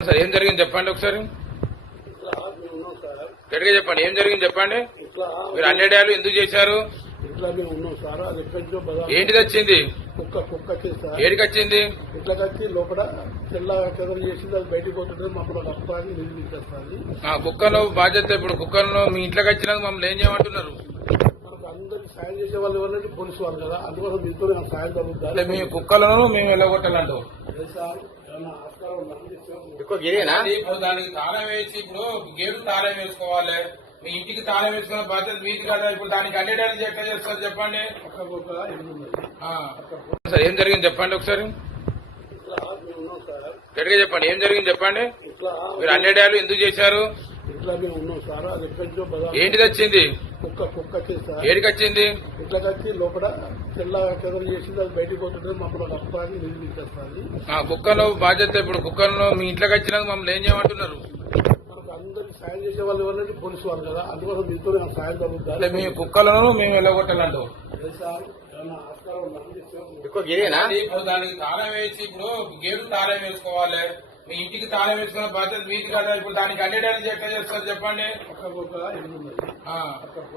Sir ఏం జరిగింది చెప్పండి ఒకసారి. గట్టిగా చెప్పండి ఏం జరిగింది చెప్పండి. మీరు అన్నేడాలు ఎందుకు చేశారు? ఏంటిది వచ్చింది కుక్క కుక్క ఏడికి వచ్చింది? ఇట్లా కట్టి లోపల తెల్ల చెదలు చేసింది అది బయటికి పోతుంటే మమ్మల్ని అప్పాన్ని నిర్మించేస్తుంది ఆ కుక్కను బాధ్యత ఇప్పుడు కుక్కను మీ ఇంట్లోకి వచ్చినాక మమ్మల్ని ఏం చేయమంటున్నారు? అందరికి సాయం చేసే వాళ్ళు ఎవరంటే పోలీసు వాళ్ళు కదా అందుకోసం మీతో సాయం జరుగుతుంది. మీ కుక్కలను మేము వెళ్ళగొట్టాలంటావు ఇప్పుడు దానికి తాళం వేసి ఇప్పుడు గేటు తాళం వేసుకోవాలి. మీ ఇంటికి తాళం వేసుకున్న బాధ్యత మీది కదా. ఇప్పుడు దానికి అన్నేడాలు ఎట్లా చేస్తారు చెప్పండి. సార్ ఏం జరిగింది చెప్పండి ఒకసారి. గట్టిగా చెప్పండి ఏం జరిగింది చెప్పండి? మీరు అన్నేడాలు ఎందుకు చేశారు? ఇట్లా మేము ఉన్నాం సార్? అది ఎక్కడి నుంచో బజార్. ఏంటిది వచ్చింది? కుక్క కుక్క వచ్చేది సార్ ఏడికి వచ్చింది? ఇట్లా కట్టి లోపల తెల్ల చెదలు చేసింది అది బయటికి పోతుంటే మమ్మల్ని అప్పాన్ని నిర్మించేస్తుంది ఆ కుక్కను బాధ్యత ఇప్పుడు కుక్కను మీ ఇంట్లోకి వచ్చినాక మమ్మల్ని ఏం చేయమంటున్నారు? మనకు అందరికి సాయం చేసే వాళ్ళు ఎవరంటే పోలీసు వాళ్ళు కదా. అందుకోసం మీతో నాకు సాయం జరుగుతుంది. మీ కుక్కలను మేము వెళ్ళగొట్టాలంటావు లేదు సార్ ఇప్పుడు దానికి తాళం వేసి ఇప్పుడు గేటు తాళం వేసుకోవాలి. మీ ఇంటికి తాళం వేసుకున్న బాధ్యత మీది కదా? ఇప్పుడు దానికి అన్నేడాలు ఎట్లా చేస్తారు చెప్పండి.